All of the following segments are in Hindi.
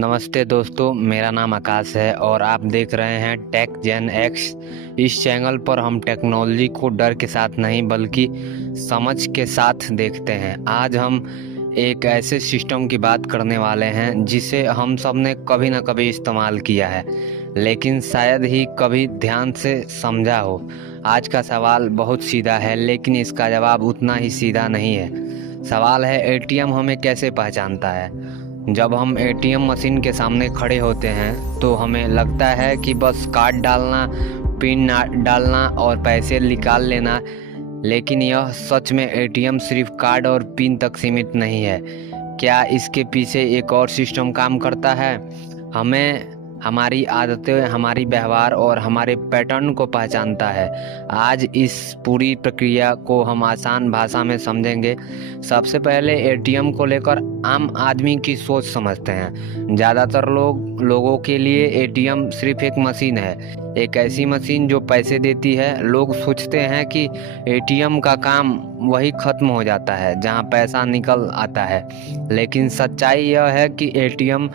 नमस्ते दोस्तों, मेरा नाम आकाश है और आप देख रहे हैं टेक जेन एक्स। इस चैनल पर हम टेक्नोलॉजी को डर के साथ नहीं बल्कि समझ के साथ देखते हैं। आज हम एक ऐसे सिस्टम की बात करने वाले हैं जिसे हम सब ने कभी ना कभी इस्तेमाल किया है, लेकिन शायद ही कभी ध्यान से समझा हो। आज का सवाल बहुत सीधा है, लेकिन इसका जवाब उतना ही सीधा नहीं है। सवाल है, एटीएम हमें कैसे पहचानता है? जब हम एटीएम मशीन के सामने खड़े होते हैं तो हमें लगता है कि बस कार्ड डालना, डालना और पैसे निकाल लेना, लेकिन यह सच में एटीएम सिर्फ कार्ड और पिन तक सीमित नहीं है। क्या इसके पीछे एक और सिस्टम काम करता है? हमें हमारी आदतें, हमारी व्यवहार और हमारे पैटर्न को पहचानता है। आज इस पूरी प्रक्रिया को हम आसान भाषा में समझेंगे। सबसे पहले एटीएम को लेकर आम आदमी की सोच समझते हैं। ज़्यादातर लोगों के लिए एटीएम सिर्फ एक मशीन है, एक ऐसी मशीन जो पैसे देती है। लोग सोचते हैं कि एटीएम का काम वही खत्म हो जाता है जहां पैसा निकल आता है, लेकिन सच्चाई यह है कि एटीएम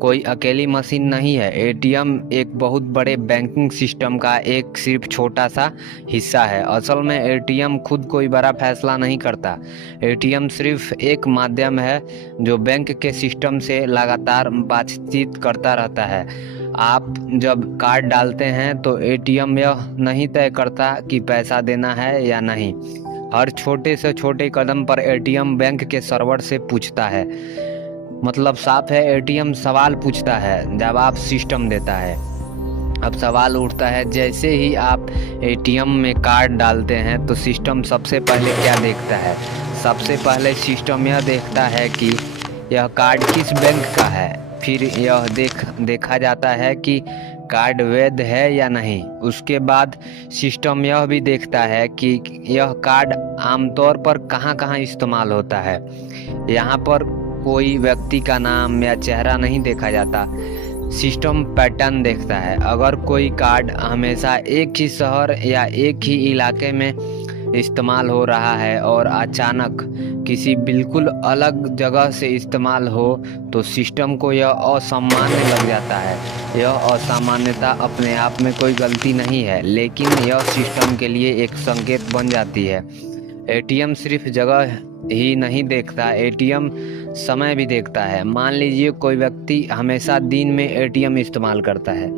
कोई अकेली मशीन नहीं है। एटीएम एक बहुत बड़े बैंकिंग सिस्टम का एक सिर्फ छोटा सा हिस्सा है। असल में एटीएम खुद कोई बड़ा फैसला नहीं करता। एटीएम सिर्फ एक माध्यम है जो बैंक के सिस्टम से लगातार बातचीत करता रहता है। आप जब कार्ड डालते हैं तो एटीएम यह नहीं तय करता कि पैसा देना है या नहीं। हर छोटे से छोटे कदम पर एटीएम बैंक के सर्वर से पूछता है। मतलब साफ है, एटीएम सवाल पूछता है, जवाब सिस्टम देता है। अब सवाल उठता है, जैसे ही आप एटीएम में कार्ड डालते हैं तो सिस्टम सबसे पहले क्या देखता है? सबसे पहले सिस्टम यह देखता है कि यह कार्ड किस बैंक का है। फिर यह देखा जाता है कि कार्ड वैध है या नहीं। उसके बाद सिस्टम यह भी देखता है कि यह कार्ड आमतौर पर कहाँ कहाँ इस्तेमाल होता है। यहाँ पर कोई व्यक्ति का नाम या चेहरा नहीं देखा जाता, सिस्टम पैटर्न देखता है। अगर कोई कार्ड हमेशा एक ही शहर या एक ही इलाके में इस्तेमाल हो रहा है और अचानक किसी बिल्कुल अलग जगह से इस्तेमाल हो तो सिस्टम को यह असामान्य लग जाता है। यह असामान्यता अपने आप में कोई गलती नहीं है, लेकिन यह सिस्टम के लिए एक संकेत बन जाती है। एटीएम सिर्फ जगह ही नहीं देखता, एटीएम समय भी देखता है। मान लीजिए कोई व्यक्ति हमेशा दिन में एटीएम इस्तेमाल करता है,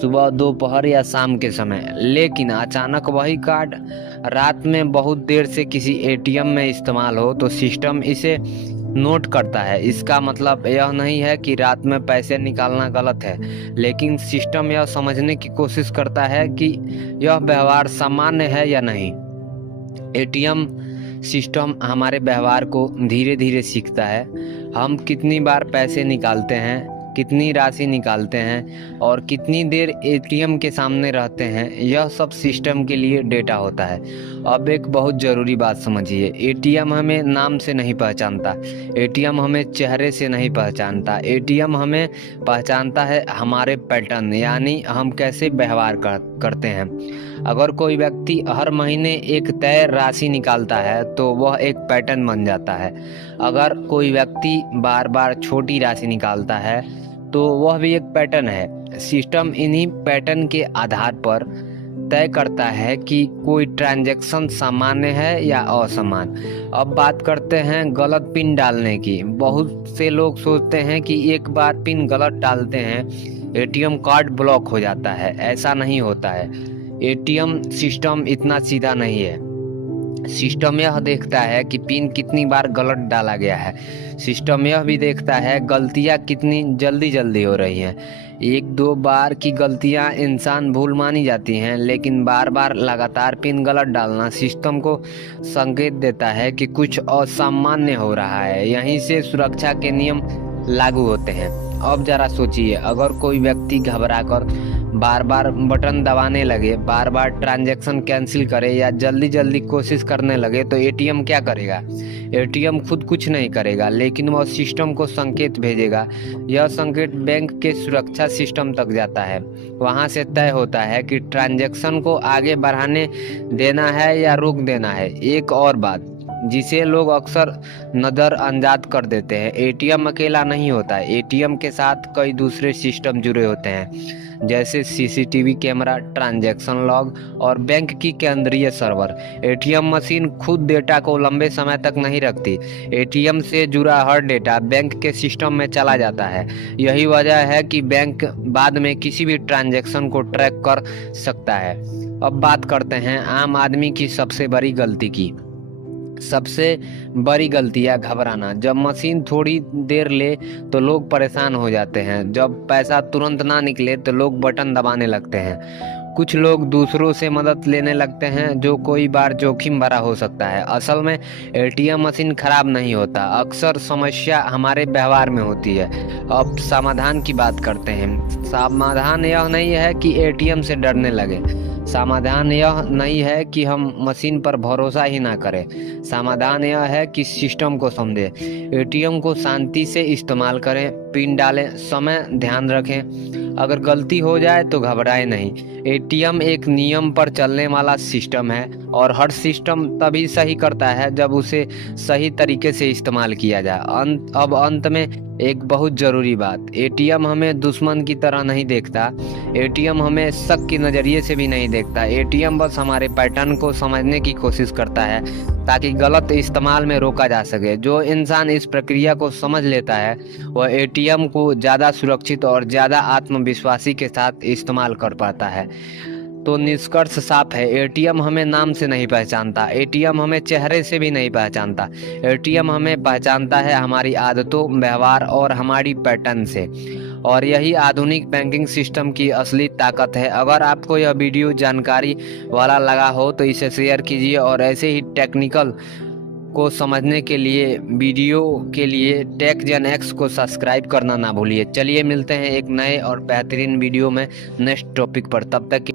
सुबह, दोपहर या शाम के समय, लेकिन अचानक वही कार्ड रात में बहुत देर से किसी एटीएम में इस्तेमाल हो तो सिस्टम इसे नोट करता है। इसका मतलब यह नहीं है कि रात में पैसे निकालना गलत है, लेकिन सिस्टम यह समझने की कोशिश करता है कि यह व्यवहार सामान्य है या नहीं। एटीएम सिस्टम हमारे व्यवहार को धीरे धीरे सीखता है। हम कितनी बार पैसे निकालते हैं, कितनी राशि निकालते हैं और कितनी देर एटीएम के सामने रहते हैं, यह सब सिस्टम के लिए डेटा होता है। अब एक बहुत ज़रूरी बात समझिए, एटीएम हमें नाम से नहीं पहचानता, एटीएम हमें चेहरे से नहीं पहचानता। एटीएम हमें पहचानता है हमारे पैटर्न, यानी हम कैसे व्यवहार करते हैं। अगर कोई व्यक्ति हर महीने एक तय राशि निकालता है तो वह एक पैटर्न बन जाता है। अगर कोई व्यक्ति बार बार छोटी राशि निकालता है तो वह भी एक पैटर्न है। सिस्टम इन्हीं पैटर्न के आधार पर तय करता है कि कोई ट्रांजैक्शन सामान्य है या असामान्य। अब बात करते हैं गलत पिन डालने की। बहुत से लोग सोचते हैं कि एक बार पिन गलत डालते हैं एटीएम कार्ड ब्लॉक हो जाता है। ऐसा नहीं होता है। एटीएम सिस्टम इतना सीधा नहीं है। सिस्टम यह देखता है कि पिन कितनी बार गलत डाला गया है। सिस्टम यह भी देखता है गलतियां कितनी जल्दी हो रही हैं। एक दो बार की गलतियां इंसान भूल मानी जाती हैं, लेकिन बार बार लगातार पिन गलत डालना सिस्टम को संकेत देता है कि कुछ असामान्य हो रहा है। यहीं से सुरक्षा के नियम लागू होते हैं। अब जरा सोचिए, अगर कोई व्यक्ति घबराकर बार बार बटन दबाने लगे, बार बार ट्रांजैक्शन कैंसिल करे या जल्दी कोशिश करने लगे तो एटीएम क्या करेगा? एटीएम खुद कुछ नहीं करेगा, लेकिन वह सिस्टम को संकेत भेजेगा। यह संकेत बैंक के सुरक्षा सिस्टम तक जाता है। वहां से तय होता है कि ट्रांजैक्शन को आगे बढ़ाने देना है या रोक देना है। एक और बात, जिसे लोग अक्सर नज़रअंदाज कर देते हैं। एटीएम अकेला नहीं होता है, एटीएम के साथ कई दूसरे सिस्टम जुड़े होते हैं, जैसे सीसीटीवी कैमरा, ट्रांजैक्शन लॉग और बैंक की केंद्रीय सर्वर। एटीएम मशीन खुद डेटा को लंबे समय तक नहीं रखती। एटीएम से जुड़ा हर डेटा बैंक के सिस्टम में चला जाता है। यही वजह है कि बैंक बाद में किसी भी ट्रांजैक्शन को ट्रैक कर सकता है। अब बात करते हैं आम आदमी की सबसे बड़ी गलती की। सबसे बड़ी गलती है घबराना। जब मशीन थोड़ी देर ले तो लोग परेशान हो जाते हैं। जब पैसा तुरंत ना निकले तो लोग बटन दबाने लगते हैं। कुछ लोग दूसरों से मदद लेने लगते हैं, जो कोई बार जोखिम भरा हो सकता है। असल में एटीएम मशीन खराब नहीं होता, अक्सर समस्या हमारे व्यवहार में होती है। अब समाधान की बात करते हैं। समाधान यह नहीं है कि एटीएम से डरने लगे। समाधान यह नहीं है कि हम मशीन पर भरोसा ही ना करें। समाधान यह है कि सिस्टम को समझें। एटीएम को शांति से इस्तेमाल करें, पिन डालें, समय ध्यान रखें। अगर गलती हो जाए तो घबराए नहीं। एटीएम एक नियम पर चलने वाला सिस्टम है और हर सिस्टम तभी सही करता है जब उसे सही तरीके से इस्तेमाल किया जाए। अब अंत में एक बहुत ज़रूरी बात, एटीएम हमें दुश्मन की तरह नहीं देखता। एटीएम हमें शक के नज़रिए से भी नहीं देखता। एटीएम बस हमारे पैटर्न को समझने की कोशिश करता है ताकि गलत इस्तेमाल में रोका जा सके। जो इंसान इस प्रक्रिया को समझ लेता है वह एटीएम को ज़्यादा सुरक्षित और ज़्यादा आत्मविश्वासी के साथ इस्तेमाल कर पाता है। तो निष्कर्ष साफ है, एटीएम हमें नाम से नहीं पहचानता, एटीएम हमें चेहरे से भी नहीं पहचानता। एटीएम हमें पहचानता है हमारी आदतों, व्यवहार और हमारी पैटर्न से। और यही आधुनिक बैंकिंग सिस्टम की असली ताकत है। अगर आपको यह वीडियो जानकारी वाला लगा हो तो इसे शेयर कीजिए और ऐसे ही टेक्निकल को समझने के लिए वीडियो के लिए टेकजेनएक्स को सब्सक्राइब करना ना भूलिए। चलिए मिलते हैं एक नए और बेहतरीन वीडियो में नेक्स्ट टॉपिक पर। तब तक